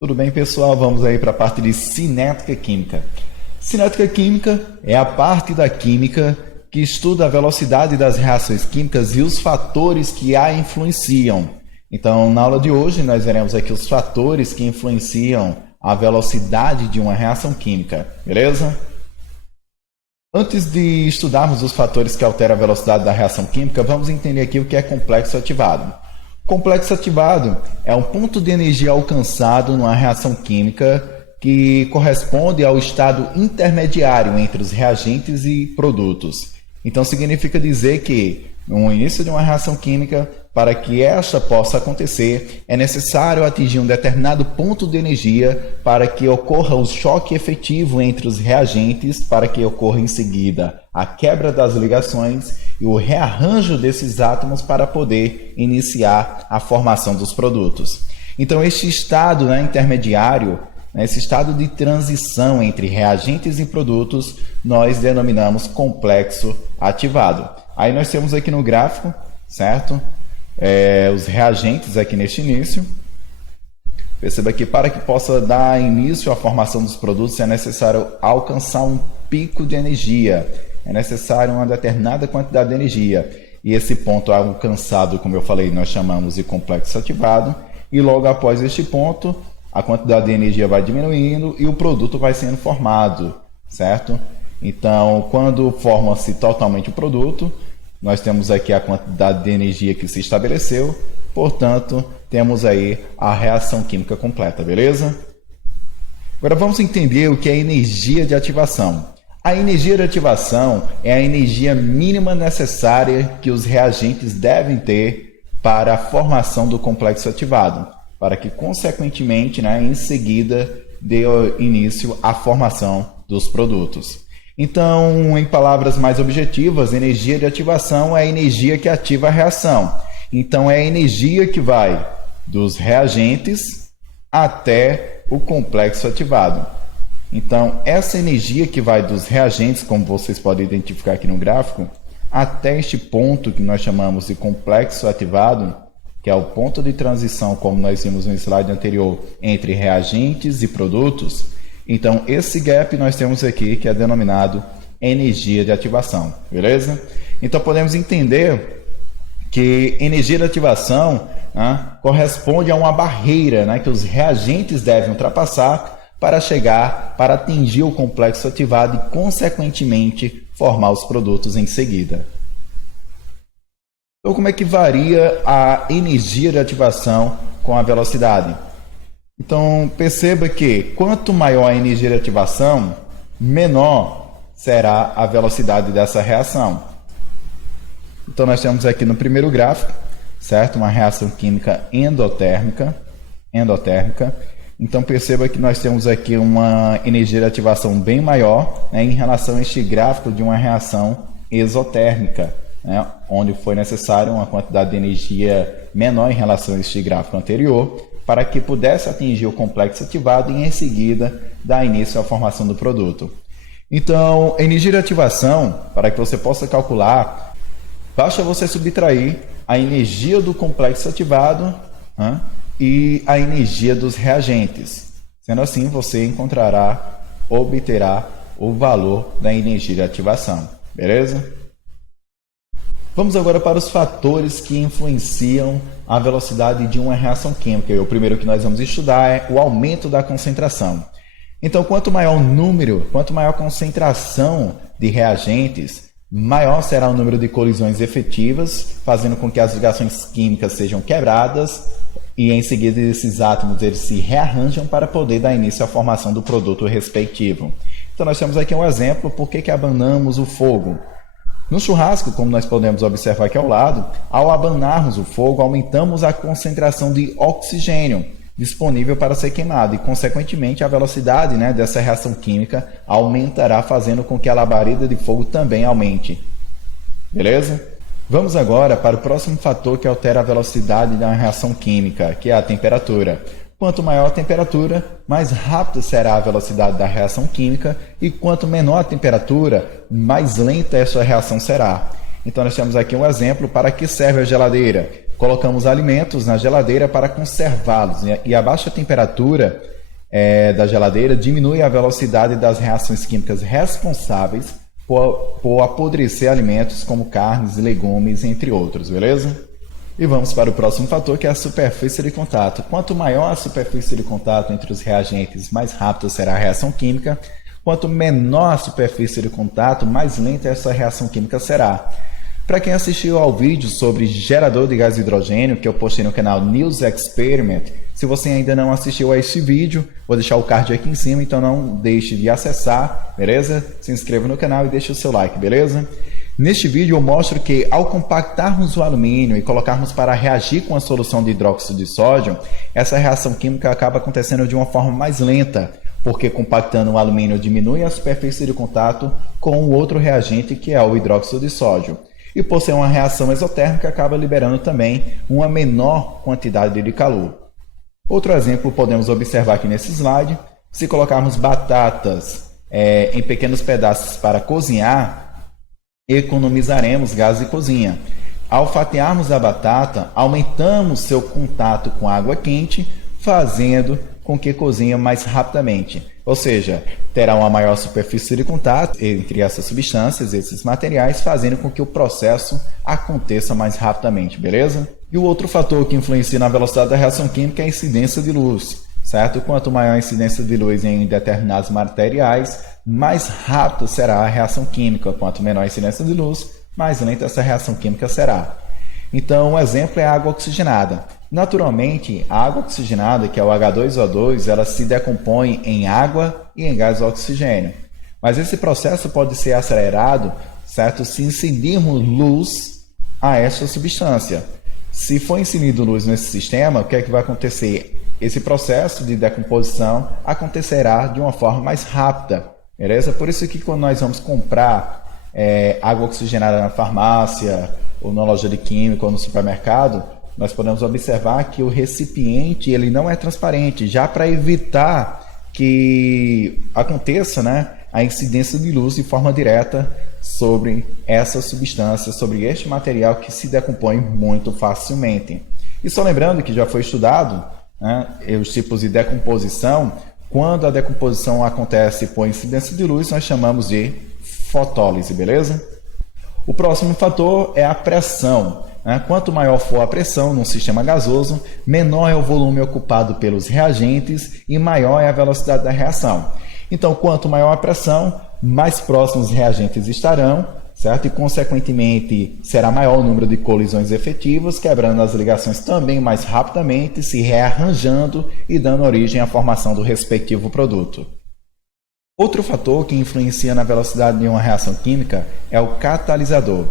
Tudo bem, pessoal? Vamos aí para a parte de cinética química. Cinética química é a parte da química que estuda a velocidade das reações químicas e os fatores que a influenciam. Então, na aula de hoje, nós veremos aqui os fatores que influenciam a velocidade de uma reação química, beleza? Antes de estudarmos os fatores que alteram a velocidade da reação química, vamos entender aqui o que é complexo ativado. Complexo ativado é um ponto de energia alcançado numa reação química que corresponde ao estado intermediário entre os reagentes e produtos. Então, significa dizer que, no início de uma reação química, para que esta possa acontecer, é necessário atingir um determinado ponto de energia para que ocorra o choque efetivo entre os reagentes, para que ocorra em seguida a quebra das ligações e o rearranjo desses átomos para poder iniciar a formação dos produtos. Então, este estado intermediário, esse estado de transição entre reagentes e produtos, nós denominamos complexo ativado. Aí nós temos aqui no gráfico, certo? Os reagentes aqui neste início. Perceba que para que possa dar início à formação dos produtos é necessário alcançar um pico de energia. É necessário uma determinada quantidade de energia. E esse ponto alcançado, como eu falei, nós chamamos de complexo ativado. E logo após este ponto, a quantidade de energia vai diminuindo e o produto vai sendo formado, certo? Então, quando forma-se totalmente o produto, nós temos aqui a quantidade de energia que se estabeleceu, portanto, temos aí a reação química completa, beleza? Agora vamos entender o que é energia de ativação. A energia de ativação é a energia mínima necessária que os reagentes devem ter para a formação do complexo ativado, para que, consequentemente, em seguida, dê início à formação dos produtos. Então, em palavras mais objetivas, energia de ativação é a energia que ativa a reação. Então, é a energia que vai dos reagentes até o complexo ativado. Então, essa energia que vai dos reagentes, como vocês podem identificar aqui no gráfico, até este ponto que nós chamamos de complexo ativado, que é o ponto de transição, como nós vimos no slide anterior, entre reagentes e produtos. Então, esse gap nós temos aqui, que é denominado energia de ativação, beleza? Então, podemos entender que energia de ativação corresponde a uma barreira que os reagentes devem ultrapassar para chegar, para atingir o complexo ativado e, consequentemente, formar os produtos em seguida. Então, como é que varia a energia de ativação com a velocidade? Então, perceba que quanto maior a energia de ativação, menor será a velocidade dessa reação. Então, nós temos aqui no primeiro gráfico, certo? Uma reação química endotérmica. Então, perceba que nós temos aqui uma energia de ativação bem maior em relação a este gráfico de uma reação exotérmica, onde foi necessário uma quantidade de energia menor em relação a este gráfico anterior, para que pudesse atingir o complexo ativado e, em seguida, dar início à formação do produto. Então, a energia de ativação, para que você possa calcular, basta você subtrair a energia do complexo ativado e a energia dos reagentes. Sendo assim, você obterá o valor da energia de ativação. Beleza? Vamos agora para os fatores que influenciam a velocidade de uma reação química. O primeiro que nós vamos estudar é o aumento da concentração. Então, quanto maior o número, quanto maior a concentração de reagentes, maior será o número de colisões efetivas, fazendo com que as ligações químicas sejam quebradas e, em seguida, esses átomos eles se rearranjam para poder dar início à formação do produto respectivo. Então, nós temos aqui um exemplo por que abanamos o fogo. No churrasco, como nós podemos observar aqui ao lado, ao abanarmos o fogo, aumentamos a concentração de oxigênio disponível para ser queimado e, consequentemente, a velocidade dessa reação química aumentará, fazendo com que a labareda de fogo também aumente. Beleza? Vamos agora para o próximo fator que altera a velocidade da reação química, que é a temperatura. Quanto maior a temperatura, mais rápida será a velocidade da reação química e quanto menor a temperatura, mais lenta essa reação será. Então, nós temos aqui um exemplo para que serve a geladeira. colocamos alimentos na geladeira para conservá-los, e a baixa temperatura da geladeira diminui a velocidade das reações químicas responsáveis por apodrecer alimentos como carnes e legumes, entre outros, beleza? E vamos para o próximo fator, que é a superfície de contato. Quanto maior a superfície de contato entre os reagentes, mais rápida será a reação química. Quanto menor a superfície de contato, mais lenta essa reação química será. Para quem assistiu ao vídeo sobre gerador de gás de hidrogênio, que eu postei no canal News Experiment, se você ainda não assistiu a este vídeo, vou deixar o card aqui em cima, então não deixe de acessar, beleza? Se inscreva no canal e deixe o seu like, beleza? Neste vídeo eu mostro que ao compactarmos o alumínio e colocarmos para reagir com a solução de hidróxido de sódio, essa reação química acaba acontecendo de uma forma mais lenta, porque compactando o alumínio diminui a superfície de contato com o outro reagente, que é o hidróxido de sódio. E por ser uma reação exotérmica, acaba liberando também uma menor quantidade de calor. Outro exemplo podemos observar aqui nesse slide. Se colocarmos batatas em pequenos pedaços para cozinhar, economizaremos gás de cozinha. Ao fatiarmos a batata, aumentamos seu contato com água quente, fazendo com que cozinhe mais rapidamente. Ou seja, terá uma maior superfície de contato entre essas substâncias, esses materiais, fazendo com que o processo aconteça mais rapidamente, beleza? E o outro fator que influencia na velocidade da reação química é a incidência de luz, certo? Quanto maior a incidência de luz em determinados materiais, mais rápida será a reação química. Quanto menor a incidência de luz, mais lenta essa reação química será. Então, um exemplo é a água oxigenada. Naturalmente, a água oxigenada, que é o H2O2, ela se decompõe em água e em gás oxigênio. Mas esse processo pode ser acelerado, certo? Se incidirmos luz a essa substância. Se for inserido luz nesse sistema, o que é que vai acontecer? Esse processo de decomposição acontecerá de uma forma mais rápida, beleza? Por isso que quando nós vamos comprar água oxigenada na farmácia, ou na loja de química, ou no supermercado, nós podemos observar que o recipiente ele não é transparente, já para evitar que aconteça, a incidência de luz de forma direta sobre essa substância, sobre este material que se decompõe muito facilmente. E só lembrando que já foi estudado os tipos de decomposição. Quando a decomposição acontece por incidência de luz, nós chamamos de fotólise, beleza? O próximo fator é a pressão. Quanto maior for a pressão num sistema gasoso, menor é o volume ocupado pelos reagentes e maior é a velocidade da reação. Então, quanto maior a pressão, mais próximos os reagentes estarão, certo? E, consequentemente, será maior o número de colisões efetivas, quebrando as ligações também mais rapidamente, se rearranjando e dando origem à formação do respectivo produto. Outro fator que influencia na velocidade de uma reação química é o catalisador.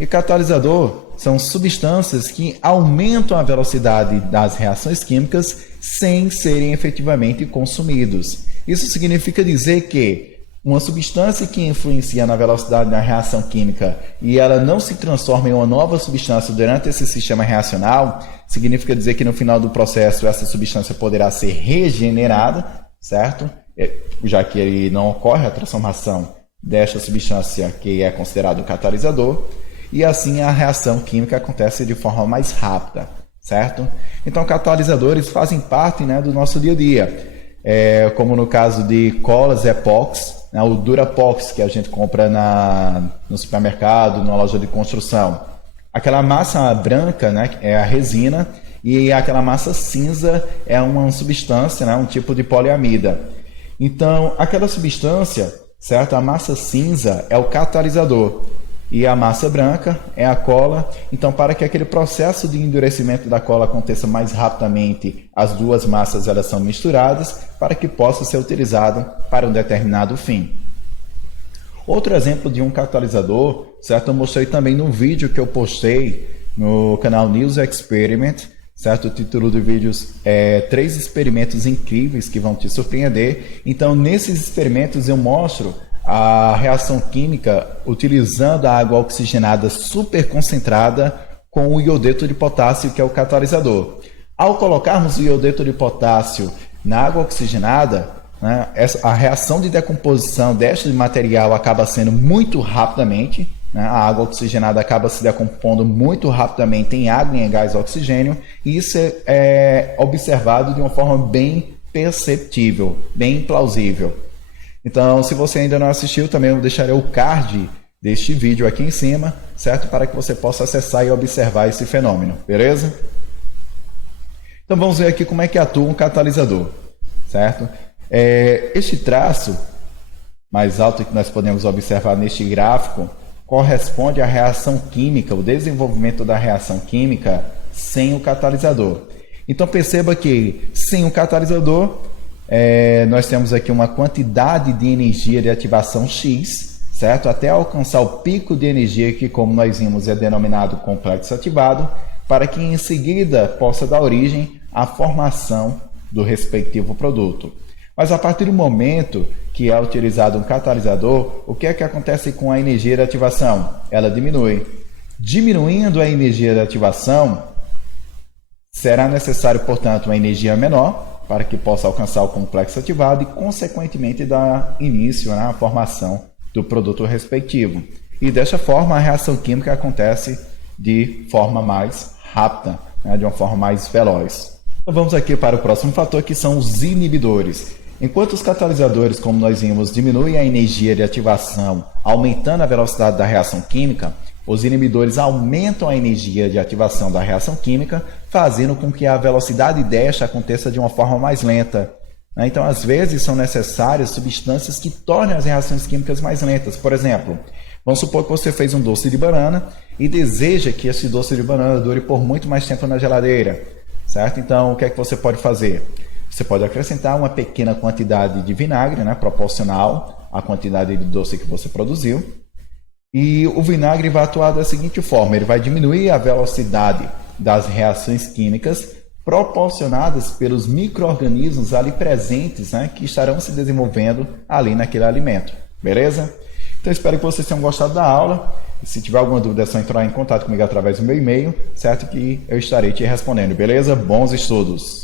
E catalisador são substâncias que aumentam a velocidade das reações químicas sem serem efetivamente consumidos. Isso significa dizer que uma substância que influencia na velocidade da reação química e ela não se transforma em uma nova substância durante esse sistema reacional, significa dizer que no final do processo essa substância poderá ser regenerada, certo? Já que ele não ocorre a transformação desta substância que é considerado catalisador, e assim a reação química acontece de forma mais rápida, certo? Então, catalisadores fazem parte do nosso dia a dia, como no caso de colas epóxi, o Durapox que a gente compra no supermercado, na loja de construção. Aquela massa branca é a resina, e aquela massa cinza é uma substância, um tipo de poliamida. Então, aquela substância, certo? A massa cinza é o catalisador e a massa branca é a cola. Então, para que aquele processo de endurecimento da cola aconteça mais rapidamente, as duas massas elas são misturadas para que possa ser utilizado para um determinado fim. Outro exemplo de um catalisador, certo? Eu mostrei também no vídeo que eu postei no canal News Experiment, certo? O título do vídeo é 3 experimentos incríveis que vão te surpreender. Então, nesses experimentos eu mostro a reação química utilizando a água oxigenada super concentrada com o iodeto de potássio, que é o catalisador. Ao colocarmos o iodeto de potássio na água oxigenada, a reação de decomposição deste material acaba sendo muito rapidamente, né? A água oxigenada acaba se decompondo muito rapidamente em água e em gás oxigênio, e isso é observado de uma forma bem perceptível, bem plausível. Então, se você ainda não assistiu, também eu deixarei o card deste vídeo aqui em cima, certo? Para que você possa acessar e observar esse fenômeno, beleza? Então, vamos ver aqui como é que atua um catalisador, certo? Este traço mais alto que nós podemos observar neste gráfico corresponde à reação química, o desenvolvimento da reação química sem o catalisador. Então, perceba que sem o catalisador, nós temos aqui uma quantidade de energia de ativação X, certo? Até alcançar o pico de energia que, como nós vimos, é denominado complexo ativado, para que em seguida possa dar origem à formação do respectivo produto. Mas a partir do momento que é utilizado um catalisador, o que é que acontece com a energia de ativação? Ela diminui. Diminuindo a energia de ativação, será necessário, portanto, uma energia menor para que possa alcançar o complexo ativado e, consequentemente, dar início à formação do produto respectivo. E desta forma, a reação química acontece de forma mais rápida, né, de uma forma mais veloz. Então vamos aqui para o próximo fator, que são os inibidores. Enquanto os catalisadores, como nós vimos, diminuem a energia de ativação, aumentando a velocidade da reação química, os inibidores aumentam a energia de ativação da reação química, fazendo com que a velocidade desta aconteça de uma forma mais lenta. Então, às vezes, são necessárias substâncias que tornem as reações químicas mais lentas. Por exemplo, vamos supor que você fez um doce de banana e deseja que esse doce de banana dure por muito mais tempo na geladeira, certo? Então, o que é que você pode fazer? Você pode acrescentar uma pequena quantidade de vinagre, né, proporcional à quantidade de doce que você produziu. E o vinagre vai atuar da seguinte forma: ele vai diminuir a velocidade das reações químicas proporcionadas pelos micro-organismos ali presentes, né, que estarão se desenvolvendo ali naquele alimento. Beleza? Então, espero que vocês tenham gostado da aula. E se tiver alguma dúvida, é só entrar em contato comigo através do meu e-mail, certo? Que eu estarei te respondendo. Beleza? Bons estudos!